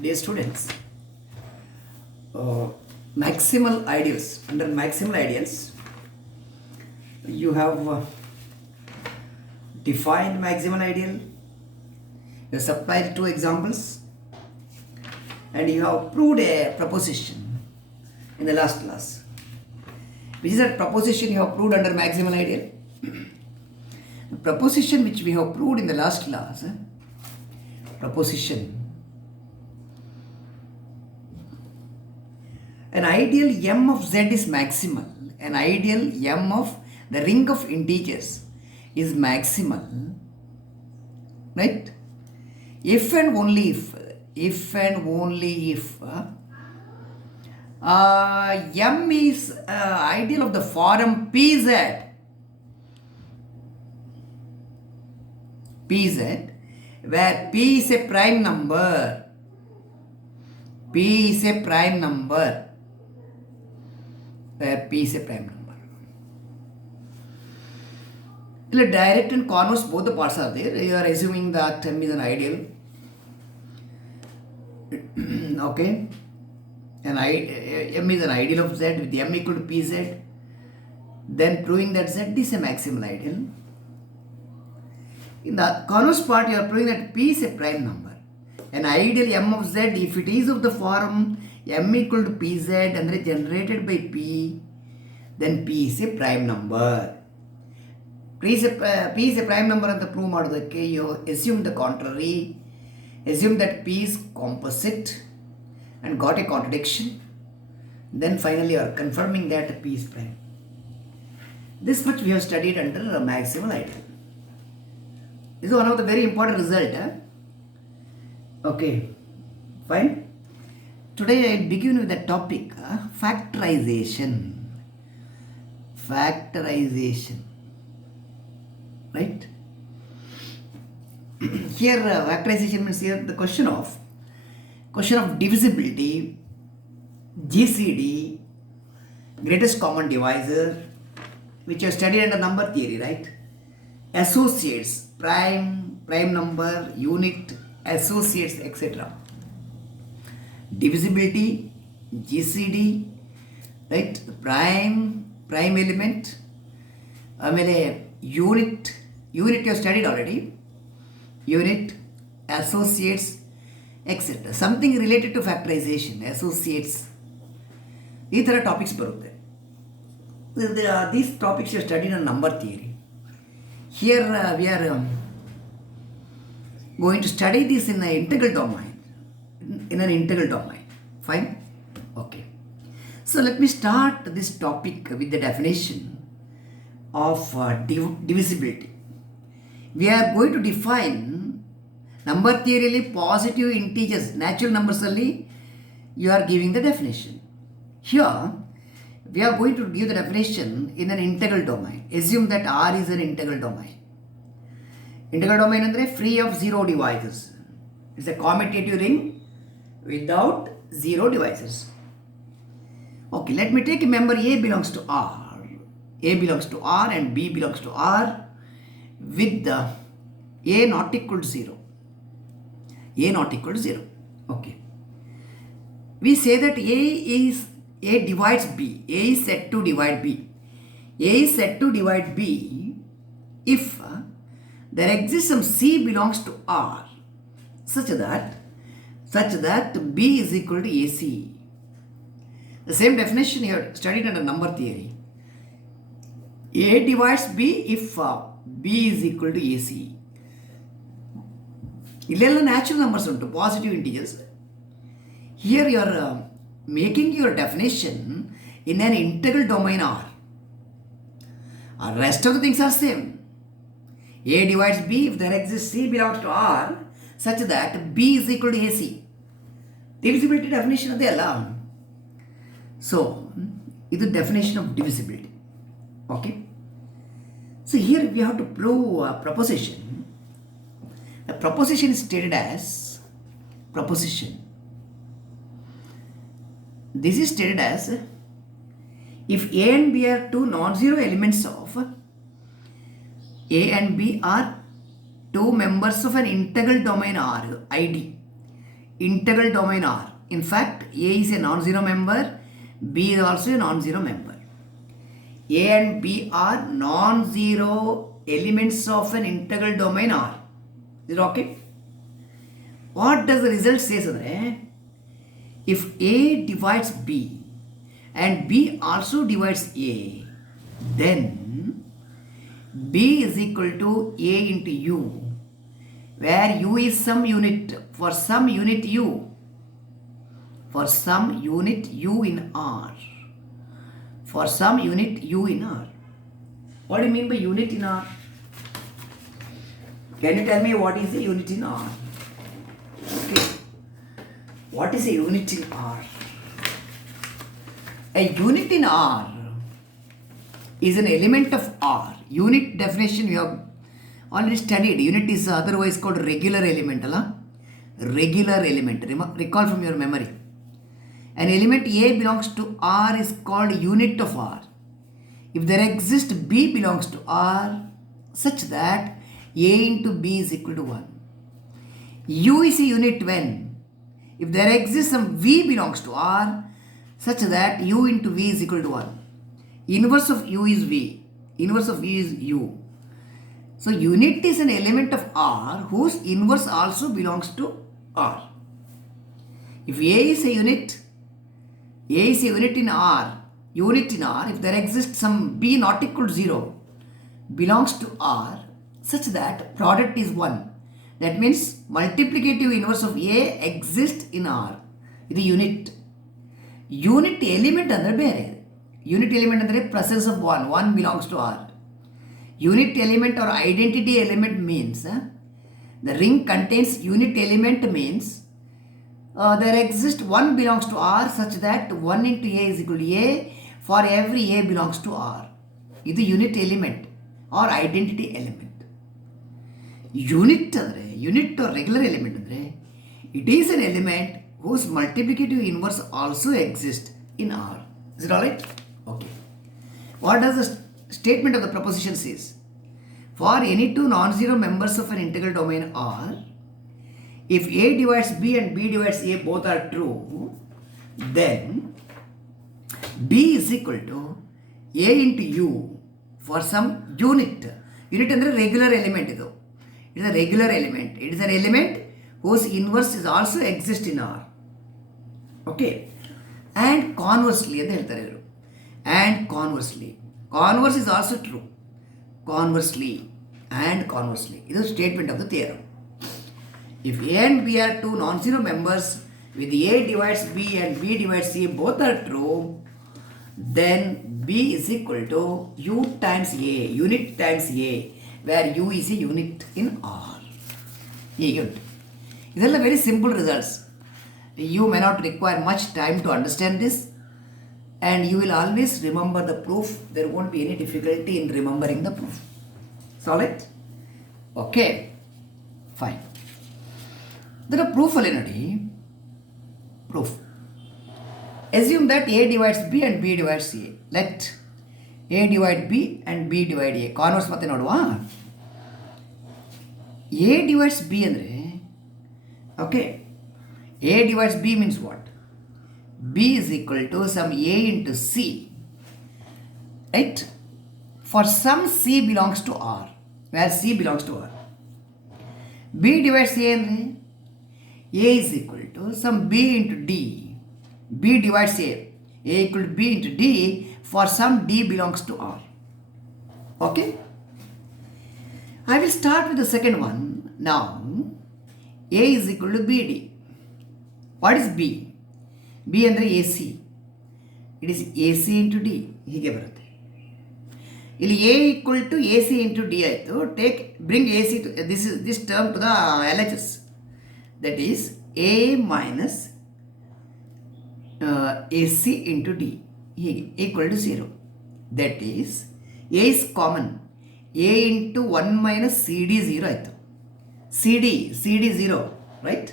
Dear students, uh, maximal ideals. Under maximal ideals, you have defined maximal ideal, you supplied two examples, and you have proved a proposition in the last class. Which is that proposition you have proved under maximal ideal? The proposition which we have proved in the last class, proposition. An ideal m of z is maximal. An ideal m of the ring of integers is maximal, right? If and only if m is ideal of the form Pz, where p is a prime number. P is a prime number. Where p is a prime number. Well, direct and converse both the parts are there. You are assuming that m is an ideal. Okay. M is an ideal of z with m equal to pz. Then proving that z is a maximal ideal. In the converse part, you are proving that p is a prime number. An ideal m of z, if it is of the form m equal to pz and generated by p, then p is a prime number. P is a prime number ಅಂತ prove ಮಾಡೋದಕ್ಕೆ you assume the contrary. Assume that p is composite and got a contradiction. Then finally you are confirming that p is prime. This much we have studied under a maximal ideal. This is one of the very important result. Okay, fine. Today I begin with the topic factorization. Factorization, right? Here factorization means here the question of divisibility, GCD, greatest common divisor, which you studied under number theory, right? Associates, prime number, unit, associates, etc. Divisibility, GCD, right? Prime element, ಆಮೇಲೆ unit you have studied already. Unit, associates, etc. Something related to factorization, associates. ಈ ಥರ topics ಬರುತ್ತೆ. These topics you studied on number theory. Here we are going to study this in an integral domain. Fine? Okay. So let me start this topic with the definition of divisibility. We are going to define number theory positive integers, natural numbers only. You are giving the definition. Here we are going to give the definition in an integral domain. Assume that R is an integral domain. Integral domain andre free of zero divisors. It's a commutative ring without zero divisors. Okay, let me take a member A belongs to R. A belongs to R and B belongs to R with the A not equal to 0. A not equal to 0. Okay. We say that A divides B. A is said to divide B. A is said to divide B if there exists some C belongs to R such that B is equal to AC. The same definition you have studied under number theory. A divides B if B is equal to AC. ಇಲ್ಲೆಲ್ಲ natural numbers ಉಂಟು, positive integers. Here you are making your definition in an integral domain R. Rest of the things are same. A divides B if there exists C belongs to R such that B is equal to AC. Divisibility definition ಅದೇ ಅಲ್ಲ. So, ಇದು definition of divisibility. Okay. So here we have to prove a proposition. The proposition is stated as proposition. This is stated as if A and B are two non-zero elements of A and B are two members of an integral domain R, ID. integral domain R. In fact, A is a non-zero member, B is also a non-zero member. A and B are non-zero elements of an integral domain R. Is it okay? What does the result say? If A divides B and B also divides A, then B is equal to A into U, where U is some unit. For some unit U, for some unit U in R, for some unit U in R. What do you mean by unit in R? Can you tell me what is a unit in R? Okay. What is a unit in R? A unit in R is an element of R. Unit definition we have already studied. Unit is otherwise called regular element. Regular element. Recall from your memory. An element A belongs to R is called unit of R. If there exists B belongs to R such that A into B is equal to 1. U is a unit when if there exists some V belongs to R such that U into V is equal to 1. Inverse of U is V. Inverse of V is U. So unit is an element of R whose inverse also belongs to R. If A is a unit in R, if there exists some B not equal to 0 belongs to R such that product is 1. That means multiplicative inverse of A exists in R. This is unit. Unit element andre bere. Unit element andre presence of 1. 1 belongs to R. Unit element or identity element means the ring contains unit element means there exists 1 belongs to R such that 1 into A is equal to A for every A belongs to R. This is unit element or identity element. Unit or regular element andre, it is an element whose multiplicative inverse also exists in R. Is it alright? Okay. What does the statement of the proposition says? For any two non-zero members of an integral domain R, if A divides B and B divides A both are true, then B is equal to A into U for some unit. Unit is a regular element. It is a regular element. It is an element whose inverse is also exists in R. Okay. And conversely, converse is also true. Conversely. This is a statement of the theorem. If A and B are two non-zero members with A divides B and B divides C both are true, then B is equal to U times A, unit times A, where U is a unit in R. These are very simple results. You may not require much time to understand this, and you will always remember the proof. There won't be any difficulty in remembering the proof. Solid? Okay. Fine. There are proof already. Proof. Assume that A divides B and B divides A. Let A divide B and B divide A. Converse matte noduva. A divides B andre. Okay. A divides B means what? B is equal to some A into C. Right? For some C belongs to R. Where C belongs to R. B divides A andre. A is equal to some B into D. B divides A. A equal to B into D for some D belongs to R. Okay? I will start with the second one. Now, A is equal to BD. What is B? B ಅಂದರೆ AC. It is AC into D. ಹೀಗೆ ಬರುತ್ತೆ. ಇಲ್ಲಿ A equal to AC into D ಆಯಿತು. Bring AC to this term to the LHS. That is A minus AC into D. ಹೀಗೆ equal to 0. That is A is common. A into 1 minus CD 0 ಆಯಿತು. CD 0, right?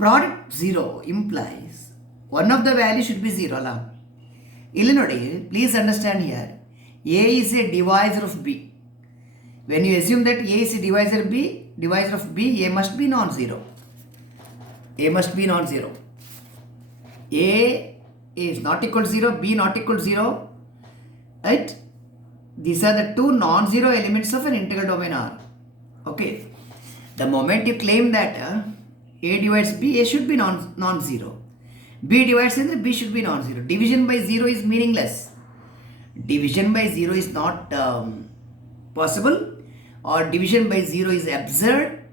Product 0 implies one of the value should be 0 ಅಲ್ಲ. ಇಲ್ಲಿ ನೋಡಿ, please understand here, A is a divisor of B. When you assume that A is a divisor of B, A must be non-zero. A must be non-zero. A is not equal to 0, B not equal to 0, right? These are the two non-zero elements of an integral domain R. Okay. The moment you claim that A divides B, A should be non-zero. B divides A, B should be non-zero. Division by 0 is meaningless. Division by 0 is not possible, or division by 0 is absurd.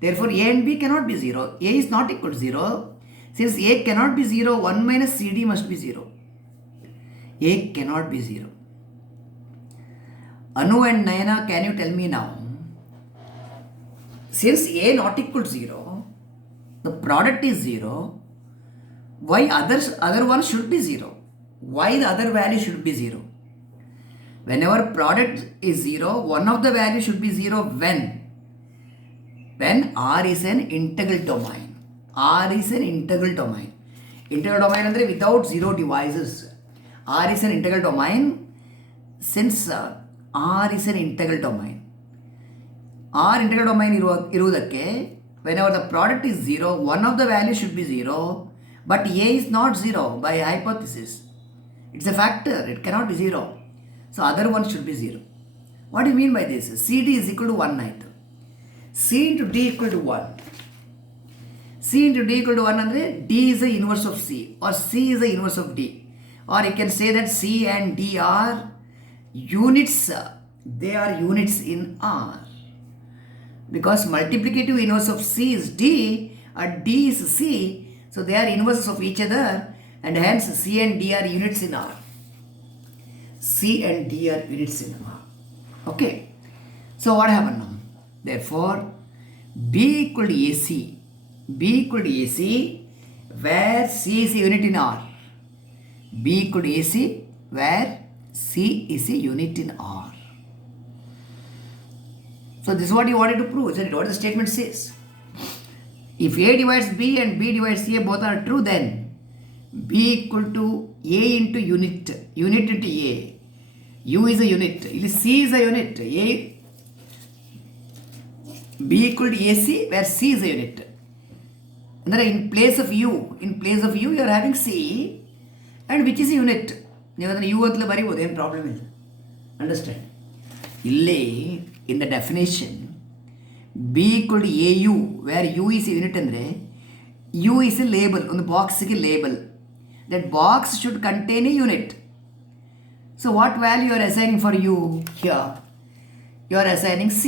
Therefore, A and B cannot be 0. A is not equal to 0. Since A cannot be 0, 1 minus CD must be 0. A cannot be 0. Anu and Nayana, can you tell me now? Since A not equal to 0, the product is 0, why other one should be 0? Why the other value should be 0? Whenever product is 0, one of the value should be 0 when R is an integral domain. R is an integral domain. Integral domain andre without zero devices. R is an integral domain. Since R is an integral domain. R integral domain irudakke, whenever the product is 0, one of the values should be 0, but A is not 0 by hypothesis. It's a factor, it cannot be 0. So other one should be 0. What do you mean by this? CD is equal to 1/9. C into D equal to 1. C into D equal to 1 andre D is the inverse of C, or C is the inverse of D. Or you can say that C and D are units. They are units in R. Because multiplicative inverse of C is D and D is C, so they are inverses of each other, and hence C and D are units in R. C and D are units in R. Okay. So what happened now? Therefore, B equal to AC. B equal to AC where C is a unit in R. B equal to AC where C is a unit in R. So this is what you wanted to prove, isn't it? What the statement says. If A divides B and B divides A both are true, then B equal to A into unit into A. U is a unit. C is a unit. B equal to AC where C is a unit. And then in place of U you are having C, and which is a unit. You antla baribodu, ಏನು problem ಇಲ್ಲ. Understand? ಇಲ್ಲಿ in the definition, B equal to AU where U is a unit andre U is a label, on the box is a label. That box should contain a unit. So what value you are assigning for U here? You are assigning C.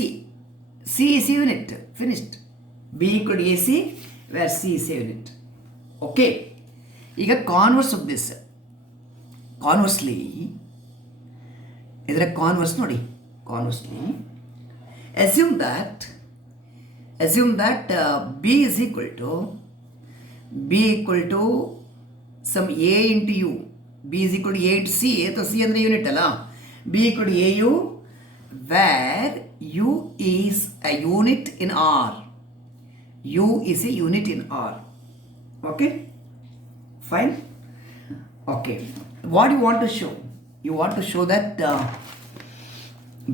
C is a unit. Finished. B equal to AC where C is a unit. Okay. ಈಗ converse of this. Conversely ಇದರ converse ನೋಡಿ. Conversely assume that B is equal to some A into U. B is equal to A into C. So C andre unit alla. B equal to AU where U is a unit in R. U is a unit in R. Okay? Fine? Okay. What do you want to show? You want to show that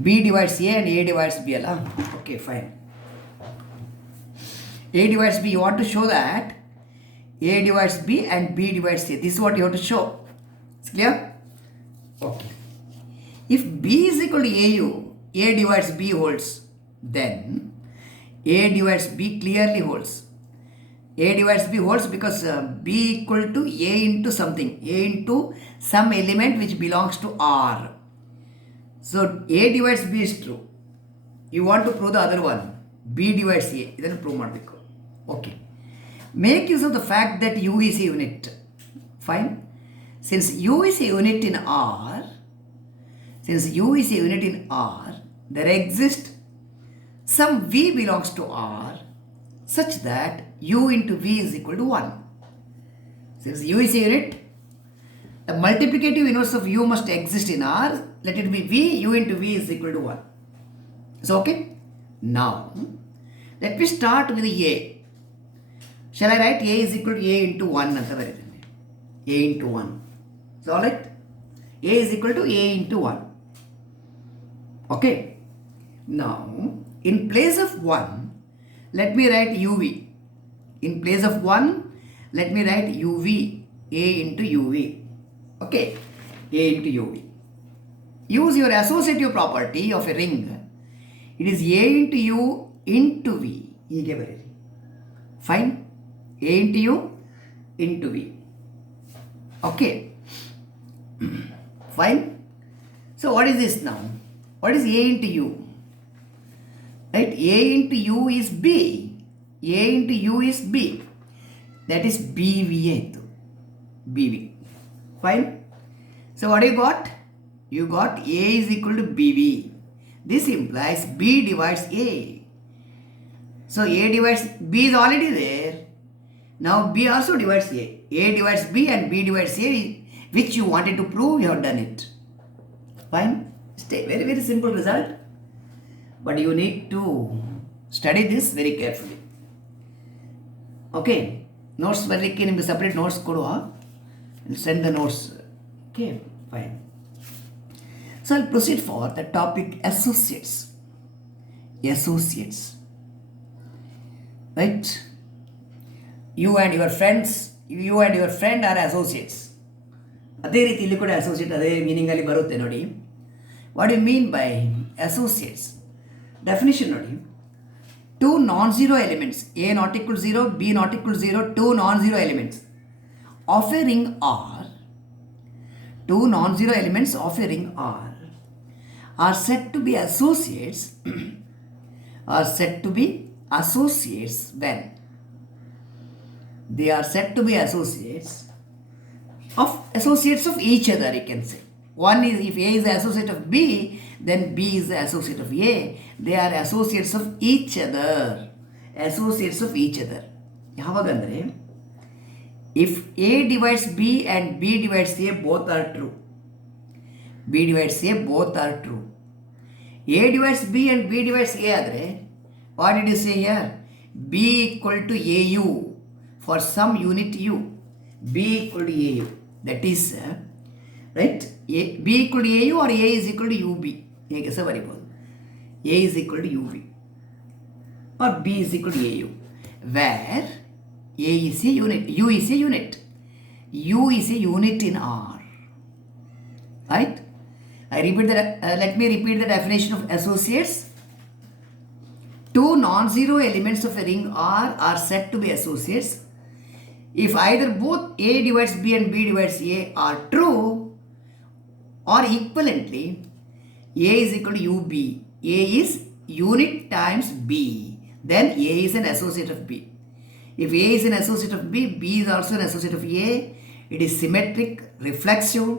B divides A and A divides B. Alla? Okay, fine. A divides B. You want to show that A divides B and B divides A. This is what you have to show. It's clear? Okay. If B is equal to AU, A divides B holds, then A divides B clearly holds. A divides B holds because B equal to A into something. A into some element which belongs to R. So A divides B is true. You want to prove the other one. B divides A. Idanu prove ಮಾಡಬೇಕು. Okay. Make use of the fact that U is a unit. Fine. Since U is a unit in R, there exists some V belongs to R such that U into V is equal to 1. Since U is a unit, the multiplicative inverse of U must exist in R. Let it be V. U into V is equal to 1. So okay? Now, let me start with A. Shall I write A is equal to A into 1? A into 1. So alright? A is equal to A into 1. Okay? Now, in place of 1, let me write UV. In place of 1, let me write UV, A into UV. Okay, A into UV. Use your associative property of a ring. It is A into U into V. ಹೀಗೆ ಬರೀರಿ. Fine? A into U into V. Okay. Fine? So what is this now? What is A into U? Right? A into U is B. A into U is B. That is BV. BV. Fine? So what you got? You got A is equal to BV. This implies B divides A. So A divides B is already there. Now B also divides A. A divides B and B divides A, which you wanted to prove, you have done it. Fine? Stay very, very simple result. But you need to study this very carefully. Okay? Notes ಬರಲಿಕ್ಕೆ ನಿಮಗೆ separate notes ಕೊಡುವ. Send the notes. Okay? Fine. So I'll proceed for the topic associates. Associates. Right? You and your friend are associates. ಅದೇ ರೀತಿ ಇಲ್ಲಿ ಕೂಡ associate ಅದೇ ಮೀನಿಂಗಲ್ಲಿ ಬರುತ್ತೆ ನೋಡಿ. What you mean by associates? Definition ನೋಡಿ. Two non-zero elements, A not equal to 0, B not equal to 0, two non-zero elements of a ring are, two non-zero elements of a ring are said to be associates, are said to be associates when they are said to be associates of each other, you can say. One is, if A is the associate of B, then B is the associate of A. They are associates of each other. Associates of each other. ಯಾವಾಗಂದರೆ if A divides B and B divides A, both are true. B divides A, both are true. A divides B and B divides A ಆದರೆ, what did you say here? B equal to AU for some unit U. B equal to AU. That is, right? B equal to AU or A is equal to UB. ಹೇಗೆ ಸಹ ಬರೀಬೋದು. A is equal to UB or B is equal to AU, where A is a unit, U is a unit. U is a unit in R. Right? Let me repeat the definition of associates. Two non-zero elements of a ring R are said to be associates if either both A divides B and B divides A are true, or equivalently A is equal to UB. A is unit times B. Then A is an associate of B. If A is an associate of B, B is also an associate of A. It is symmetric, reflexive.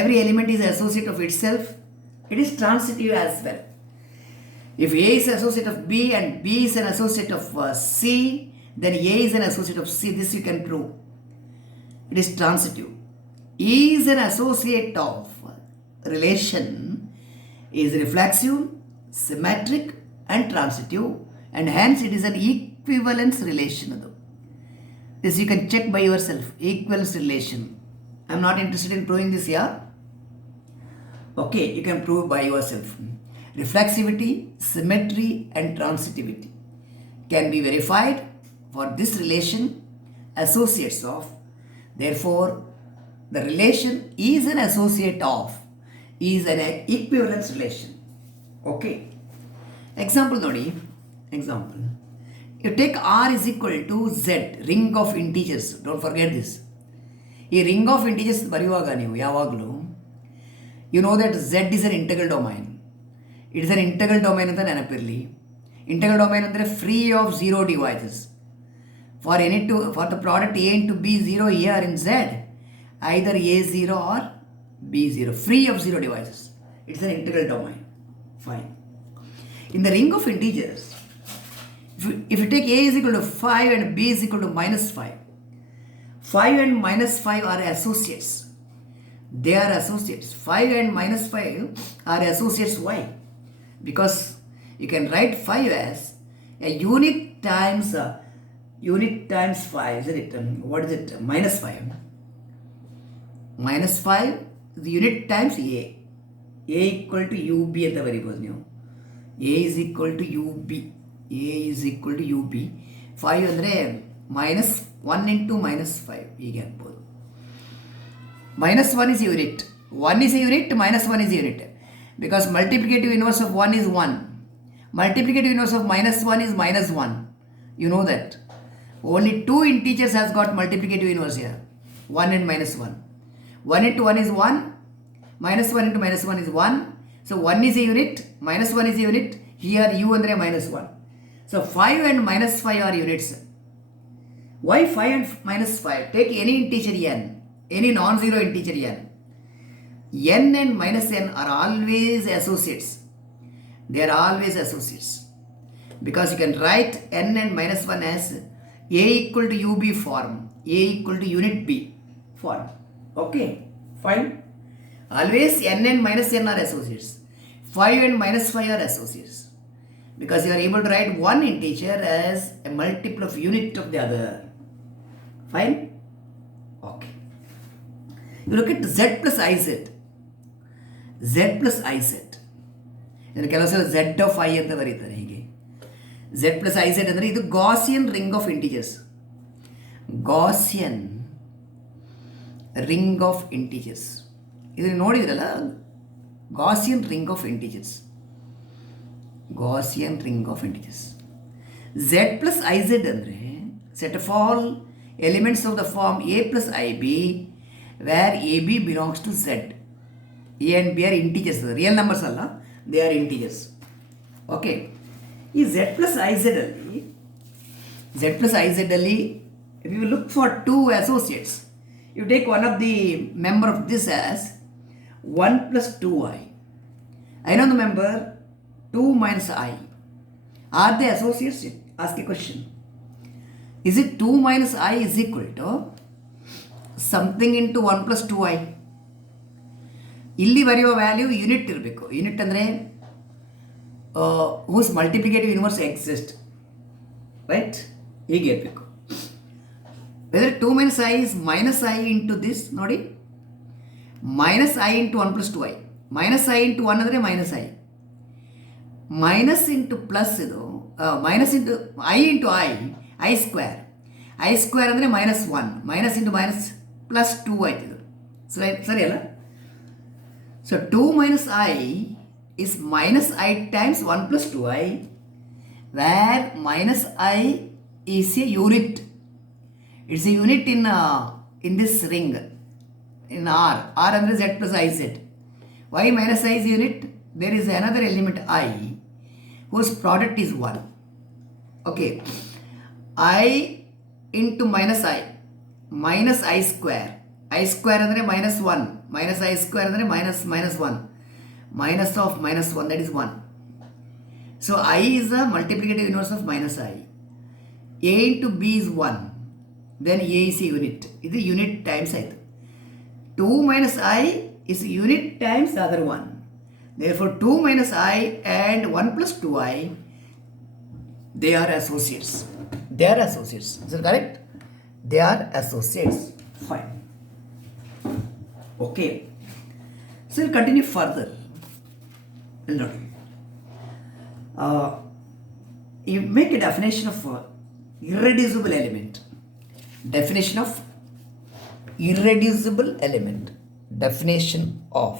Every element is an associate of itself. It is transitive as well. If A is an associate of B and B is an associate of C, then A is an associate of C. This you can prove. It is transitive. E is an associate of relation, is reflexive, symmetric and transitive, and hence it is an equivalence relation. This you can check by yourself. Equivalence relation. I am not interested in proving this here. Okay, you can prove by yourself. Reflexivity, symmetry and transitivity can be verified for this relation, associates of. Therefore, the relation is an associate of, is an equivalence relation. Okay. Example nodi. Example. You take R is equal to Z, ring of integers. Don't forget this. ಈ ring of integers ಬರೆಯುವಾಗ ನೀವು ಯಾವಾಗಲೂ you know that Z is an integral domain. It is an integral domain ಅಂತ ನೆನಪಿರಲಿ. Integral domain ಅಂದರೆ free of zero divisors. For the product A into B0 here in Z, either A0 or B0, free of zero divisors. It's an integral domain. Fine. In the ring of integers, if you take A is equal to 5 and B is equal to minus 5, 5 and minus 5 are associates. They are associates. 5 and minus 5 are associates. Why? Because you can write 5 as a unit times 5, isn't it? What is it? Minus 5. Minus 5 is the unit times A. A equal to UB at the very first new. A is equal to UB. A is equal to UB. 5 ಅಂದರೆ minus 1 into minus 5 ಹೀಗೆ ಆಗ್ಬೋದು. minus 1 is a unit. 1 is a unit, minus 1 is a unit. Because multiplicative inverse of 1 is 1. Multiplicative inverse of minus 1 is minus 1. You know that. Only two integers has got multiplicative inverse here. 1 and minus 1. 1 into 1 is 1. Minus 1 into minus 1 is 1. So 1 is a unit. Minus 1 is a unit. Here u andre minus 1. So 5 and minus 5 are units. Why 5 and minus 5? Take any integer n. Any non-zero integer n. N and minus n are always associates. They are always associates. Because you can write n and minus 1 as a equal to ub form. A equal to unit b form. Okay, fine. Always n and minus n are associates. 5 and minus 5 are associates. Because you are able to write one integer as a multiple of unit of the other. Fine? Okay. You look at z plus iz. Z plus iz. ಇದನ್ನು ಕೆಲವು ಸಲ z of i ಅಂತ ಬರೀತಾರೆ ಹೀಗೆ. z plus iz ಅಂದರೆ ಇದು Gaussian ring of integers. Gaussian ring of integers. ಇದನ್ನು ನೋಡಿದ್ರಲ್ಲ, Gaussian ring of integers. Gaussian ring of integers. z plus iz ಅಂದರೆ set of all elements of the form a plus ib where ab belongs to z. a and b are integers, real numbers ಅಲ್ಲ, they are integers. Okay, ಈ z plus iz ಅಲ್ಲಿ if you look for two associates, you take one of the member of this as 1 plus 2i. Another member 2 minus I. Are they associates? Ask a question. Is it 2 minus I is equal to something into 1 plus 2i? ಇಲ್ಲಿ ಬರೆಯುವ value unit ಇರಬೇಕು. Unit ಅಂದರೆ whose multiplicative inverse exist, right? ಹೀಗೆ ಇರಬೇಕು. Whether 2 minus I is minus I into this, ನೋಡಿ, minus I into 1 plus 2i. minus I into 1 ಅಂದರೆ minus I. Minus into plus, ಇದು minus into I into I square. I square ಅಂದರೆ minus 1. Minus into minus plus 2 ಆಯ್ತು ಇದು. ಸರಿ ಅಲ್ಲ? So 2 minus I is minus I times 1 plus 2i, where minus I is a unit. It's a unit in this ring, in R. R ಅಂದರೆ z plus iz. Why minus I is unit? There is another element I whose product is 1. Okay, I into minus I, minus I square. I square ಅಂದರೆ minus 1. minus I square ಅಂದರೆ minus 1. minus of minus 1, that is 1. So I is a multiplicative inverse of minus I. A into B is 1. Then A is a unit. ಇದು unit times ಆಯಿತು. 2 minus I is unit times the other one. Therefore 2 minus I and 1 plus 2i, they are associates. They are associates. Is that correct? They are associates. Fine. Okay. So we'll continue further. You make a definition of irreducible element. Definition of irreducible element. Definition of